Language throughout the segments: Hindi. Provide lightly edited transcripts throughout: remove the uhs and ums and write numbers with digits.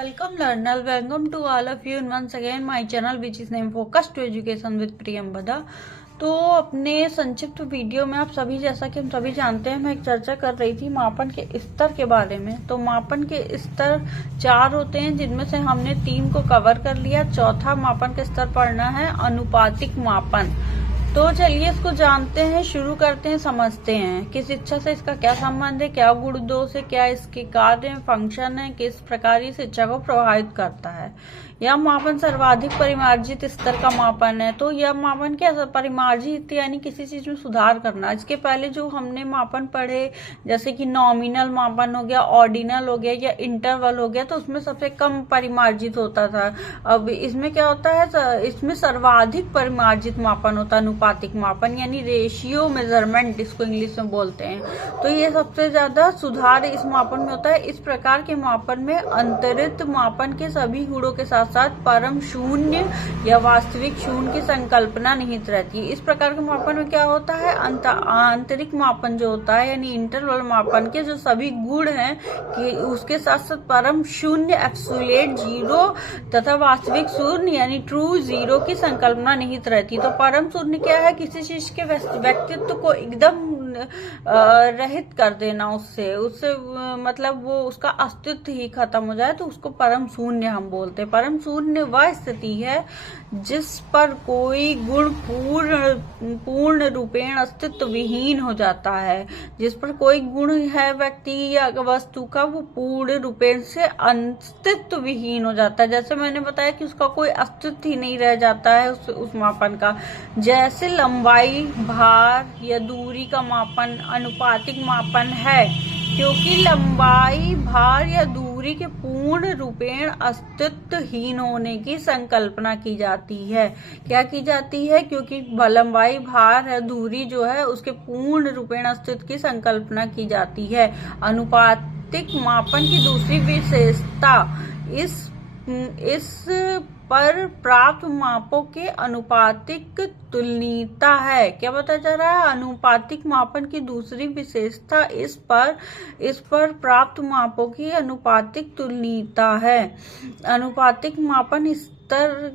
Welcome learners, welcome to all of you in once again my channel which is named Focus to Education with Priyam Bada। तो अपने संक्षिप्त वीडियो में आप सभी, जैसा कि हम सभी जानते हैं, मैं एक चर्चा कर रही थी मापन के स्तर के बारे में। तो मापन के स्तर 4 होते हैं, जिनमें से हमने 3 को कवर कर लिया। चौथा मापन का स्तर पढ़ना है अनुपातिक मापन। तो चलिए इसको जानते हैं, शुरू करते हैं, समझते हैं कि शिक्षा से इसका क्या संबंध है, क्या गुण दोष है, क्या इसके कार्य फंक्शन है, किस प्रकार ये शिक्षा को प्रभावित करता है। यह मापन सर्वाधिक परिमार्जित स्तर का मापन है। तो यह मापन क्या, परिमार्जित यानी किसी चीज में सुधार करना। इसके पहले जो हमने मापन पढ़े, जैसे कि नॉमिनल मापन हो गया, ऑर्डिनल हो गया या इंटरवल हो गया, तो उसमें सबसे कम परिमार्जित होता था। अब इसमें क्या होता है, इसमें सर्वाधिक परिमार्जित मापन होता है अनुपातिक मापन, यानी रेशियो मेजरमेंट इसको इंग्लिश में बोलते हैं। तो ये सबसे ज्यादा सुधार इस मापन में होता है। इस प्रकार के मापन में अंतरित मापन के सभी गुणों के साथ साथ परम शून्य या वास्तविक शून्य की संकल्पना निहित रहती है। इस प्रकार के मापन में क्या होता है, आंतरिक मापन जो होता है यानी इंटरवल मापन के जो सभी गुण हैं कि उसके साथ साथ परम शून्य एब्सोल्यूट जीरो तथा वास्तविक शून्य यानी ट्रू जीरो की संकल्पना निहित रहती है। तो परम शून्य क्या है, किसी चीज के व्यक्तित्व को एकदम रहित कर देना, उससे मतलब वो उसका अस्तित्व ही खत्म हो जाए, तो उसको परम शून्य हम बोलते हैं। परम शून्य वह स्थिति है जिस पर कोई गुण पूर्ण रूपेण अस्तित्व विहीन हो जाता है। जिस पर कोई गुण है व्यक्ति या वस्तु का, वो पूर्ण रूपेण से अस्तित्व विहीन हो जाता है। जैसे मैंने बताया कि उसका कोई अस्तित्व ही नहीं रह जाता है उस मापन का। जैसे लंबाई, भार या दूरी का मापन अनुपातिक मापन है, क्योंकि लंबाई, भार या दूरी के पूर्ण रूपेण अस्तित्वहीन होने की संकल्पना की जाती है। क्या की जाती है, क्योंकि लंबाई, भार या दूरी जो है उसके पूर्ण रूपेण अस्तित्व की संकल्पना की जाती है। अनुपातिक मापन की दूसरी विशेषता इस पर प्राप्त मापों के अनुपातिक तुलनीयता है। क्या बताया जा रहा है, अनुपातिक मापन की दूसरी विशेषता इस पर प्राप्त मापों की अनुपातिक तुलनीयता है। अनुपातिक मापन स्तर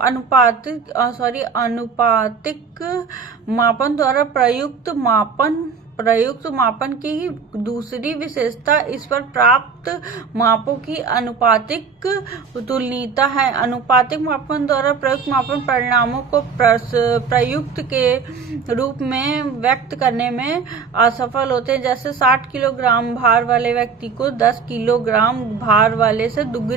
अनुपातिक मापन द्वारा प्रयुक्त मापन की दूसरी विशेषता इस पर प्राप्त मापों की अनुपातिक तुलनीयता है। अनुपातिक मापन द्वारा प्रयुक्त मापन परिणामों को प्रयुक्त के रूप में व्यक्त करने में असफल होते हैं। जैसे 60 किलोग्राम भार वाले व्यक्ति को 10 किलोग्राम भार वाले से दुगनी